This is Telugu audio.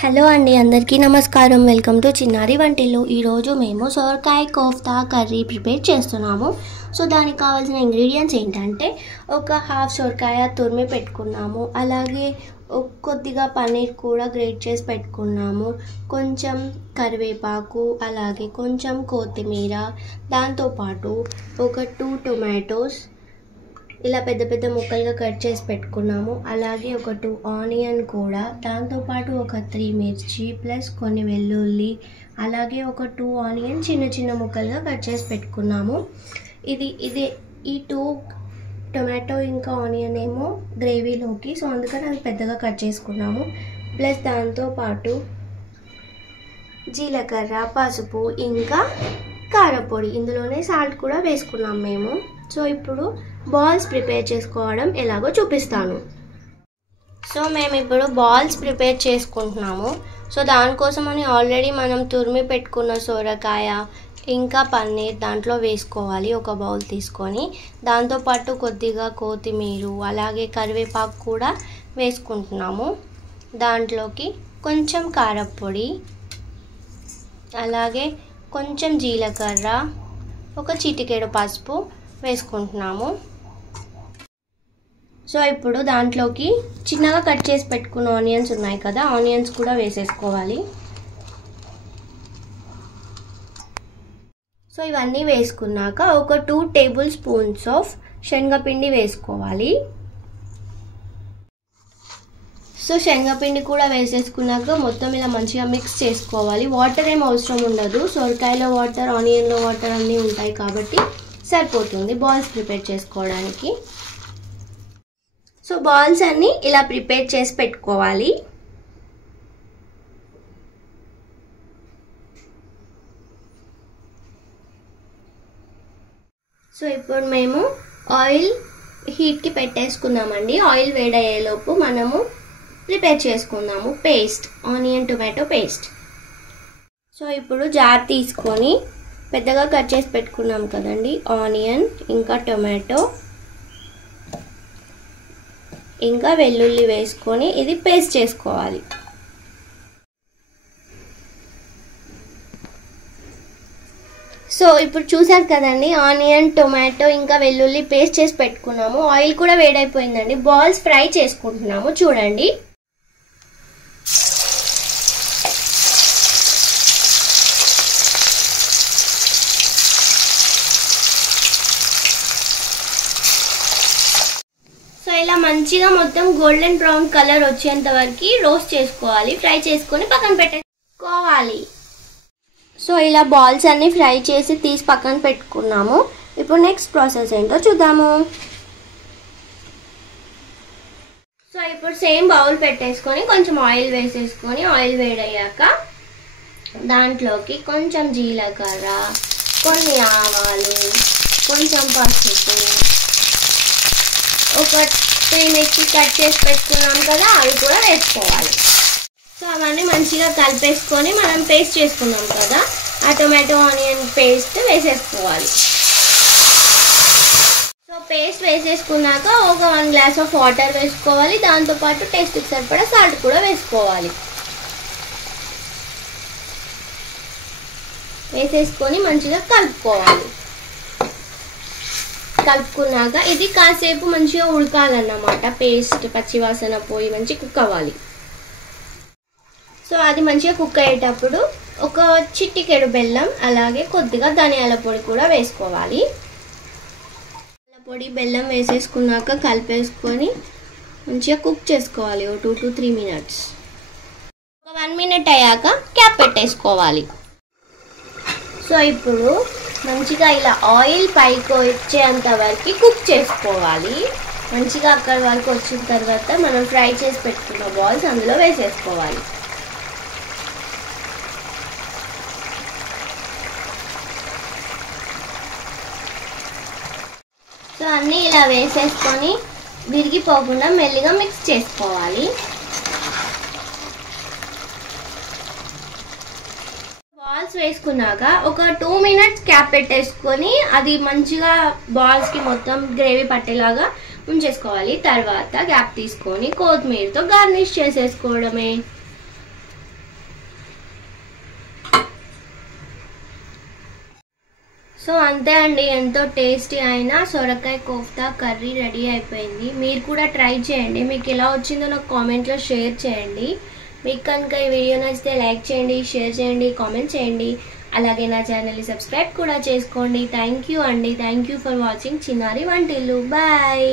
హలో అండి, అందరికీ నమస్కారం. వెల్కమ్ టు చిన్నారి వంటిల్లు. ఈరోజు మేము సొరకాయ కోఫ్తా కర్రీ ప్రిపేర్ చేస్తున్నాము. సో దానికి కావాల్సిన ఇంగ్రీడియంట్స్ ఏంటంటే ఒక హాఫ్ సొరకాయ తురిమి పెట్టుకున్నాము, అలాగే కొద్దిగా పన్నీర్ కూడా గ్రేట్ చేసి పెట్టుకున్నాము, కొంచెం కరివేపాకు, అలాగే కొంచెం కొత్తిమీర, దాంతోపాటు ఒక 2 టొమాటోస్ ఇలా పెద్ద పెద్ద ముక్కలుగా కట్ చేసి పెట్టుకున్నాము, అలాగే ఒక 2 ఆనియన్ కూడా, దాంతోపాటు ఒక 3 మిర్చి ప్లస్ కొన్ని వెల్లుల్లి, అలాగే ఒక 2 ఆనియన్ చిన్న చిన్న ముక్కలుగా కట్ చేసి పెట్టుకున్నాము. ఈ 2 టొమాటో ఇంకా ఆనియన్ ఏమో గ్రేవీలోకి, సో అందుకని అది పెద్దగా కట్ చేసుకున్నాము. ప్లస్ దాంతోపాటు జీలకర్ర, పసుపు ఇంకా కారపొడి, ఇందులోనే సాల్ట్ కూడా వేసుకున్నాం మేము. సో ఇప్పుడు బాల్స్ ప్రిపేర్ చేసుకోవడం ఎలాగో చూపిస్తాను. సో మేము ఇప్పుడు బాల్స్ ప్రిపేర్ చేసుకుంటున్నాము. సో దానికోసమని ఆల్రెడీ మనం తురిమి పెట్టుకున్న సొరకాయ ఇంకా పన్నీర్ దాంట్లో వేసుకోవాలి. ఒక బౌల్ తీసుకొని దాంతోపాటు కొద్దిగా కొత్తిమీర, అలాగే కరివేపాకు కూడా వేసుకుంటున్నాము. దాంట్లోకి కొంచెం కారపొడి, అలాగే కొంచెం జీలకర్ర, ఒక చిటికెడు పసుపు వేసుకుంటున్నాము. సో ఇప్పుడు దాంట్లోకి చిన్నగా కట్ చేసి పెట్టుకున్న ఆనియన్స్ ఉన్నాయి కదా, ఆనియన్స్ కూడా వేసేసుకోవాలి. సో ఇవన్నీ వేసుకున్నాక ఒక 2 టేబుల్ స్పూన్స్ ఆఫ్ శనగపిండి వేసుకోవాలి. సో శనగపిండి కూడా వేసేసుకున్నాక మొత్తం ఇలా మంచిగా మిక్స్ చేసుకోవాలి. వాటర్ ఏం అవసరం ఉండదు, సొరకాయలో వాటర్, ఆనియన్లో వాటర్ అన్నీ ఉంటాయి కాబట్టి సరిపోతుంది బాల్స్ ప్రిపేర్ చేసుకోవడానికి. సో బాల్స్ అన్నీ ఇలా ప్రిపేర్ చేసి పెట్టుకోవాలి. సో ఇప్పుడు మేము ఆయిల్ హీట్కి పెట్టేసుకున్నామండి. ఆయిల్ వేడయ్యేలోపు మనము ప్రిపేర్ చేసుకుందాము paste, onion tomato paste. So ఇప్పుడు జార్ తీసుకొని పెద్దగా కట్ చేసి పెట్టుకున్నాం కదండి ఆనియన్ ఇంకా టొమాటో ఇంకా వెల్లుల్లి వేసుకొని ఇది పేస్ట్ చేసుకోవాలి. సో ఇప్పుడు చూసారు కదండి, ఆనియన్ టొమాటో ఇంకా వెల్లుల్లి పేస్ట్ చేసి పెట్టుకున్నాము. ఆయిల్ కూడా వేడైపోయిందండి. బాల్స్ ఫ్రై చేసుకుంటున్నాము, చూడండి. సో ఇలా మంచిగా మొత్తం గోల్డెన్ బ్రౌన్ కలర్ వచ్చేంత వరకు రోస్ట్ చేసుకోవాలి, ఫ్రై చేసుకొని పక్కన పెట్టేసుకోవాలి. సో ఇలా బాల్స్ అన్ని ఫ్రై చేసి తీసి పక్కన పెట్టుకున్నాము. ఇప్పుడు నెక్స్ట్ ప్రాసెస్ ఏంటో చూద్దాము. సో ఇప్పుడు సేమ్ బౌల్ పెట్టేసుకొని కొంచెం ఆయిల్ వేసేసుకొని, ఆయిల్ వేడయ్యాక దాంట్లోకి కొంచెం జీలకర్ర, కొన్ని ఆవాలు, కొంచెం పసుపు, ఒక 3 మిర్చి కట్ చేసి పెట్టుకున్నాం కదా, అవి కూడా వేసుకోవాలి. సో అవన్నీ మంచిగా కలిపేసుకొని మనం పేస్ట్ చేసుకున్నాం కదా, ఆ టొమాటో ఆనియన్ పేస్ట్ వేసేసుకోవాలి. సో పేస్ట్ వేసేసుకున్నాక ఒక 1 గ్లాస్ ఆఫ్ వాటర్ వేసుకోవాలి. దాంతోపాటు టేస్ట్కి సరిపడా సాల్ట్ కూడా వేసుకోవాలి. వేసేసుకొని మంచిగా కలుపుకోవాలి. కలుపుకున్నాక ఇది కాసేపు మంచిగా ఉడకాలన్నమాట. పేస్ట్ పచ్చివాసన పోయి మంచి కుక్ అవ్వాలి. సో అది మంచిగా కుక్ అయ్యేటప్పుడు ఒక చిటికెడు బెల్లం, అలాగే కొద్దిగా ధనియాల పొడి కూడా వేసుకోవాలి. పొడి బెల్లం వేసేసుకున్నాక కలిపేసుకొని మంచిగా కుక్ చేసుకోవాలి ఒక 2 to 3 మినిట్స్. ఒక 1 మినిట్ అయ్యాక క్యాప్ పెట్టేసుకోవాలి. సో ఇప్పుడు మంచిగా ఇలా ఆయిల్ పైకి వచ్చేంత వరకు కుక్ చేసుకోవాలి. మంచిగా అక్కడి వరకు వచ్చిన తర్వాత మనం ఫ్రై చేసి పెట్టుకున్న బాల్స్ అందులో వేసేసుకోవాలి. సో అన్నీ ఇలా వేసేసుకొని విరిగిపోకుండా మెల్లిగా మిక్స్ చేసుకోవాలి. బాల్స్ వేసుకున్నాక ఒక 2 మినిట్స్ క్యాప్ పెట్టేసుకొని అది మంచిగా బాల్స్కి మొత్తం గ్రేవీ పట్టేలాగా ఉంచేసుకోవాలి. తర్వాత క్యాప్ తీసుకొని కొత్తిమీరతో గార్నిష్ చేసేసుకోవడమే. సో అంతే అండి, ఎంతో టేస్టీ అయిన సొరకాయ కోఫ్తా కర్రీ రెడీ అయిపోయింది. మీరు కూడా ట్రై చేయండి. మీకు ఎలా వచ్చిందో నాకు కామెంట్లో షేర్ చేయండి. మీకు కనుక ఈ వీడియో నచ్చితే లైక్ చేయండి, షేర్ చేయండి, కామెంట్ చేయండి. అలాగే నా ఛానల్ని సబ్స్క్రైబ్ కూడా చేసుకోండి. థ్యాంక్ యూ అండి. థ్యాంక్ యూ ఫర్ వాచింగ్ చిన్నారి వంటిల్లు. బాయ్.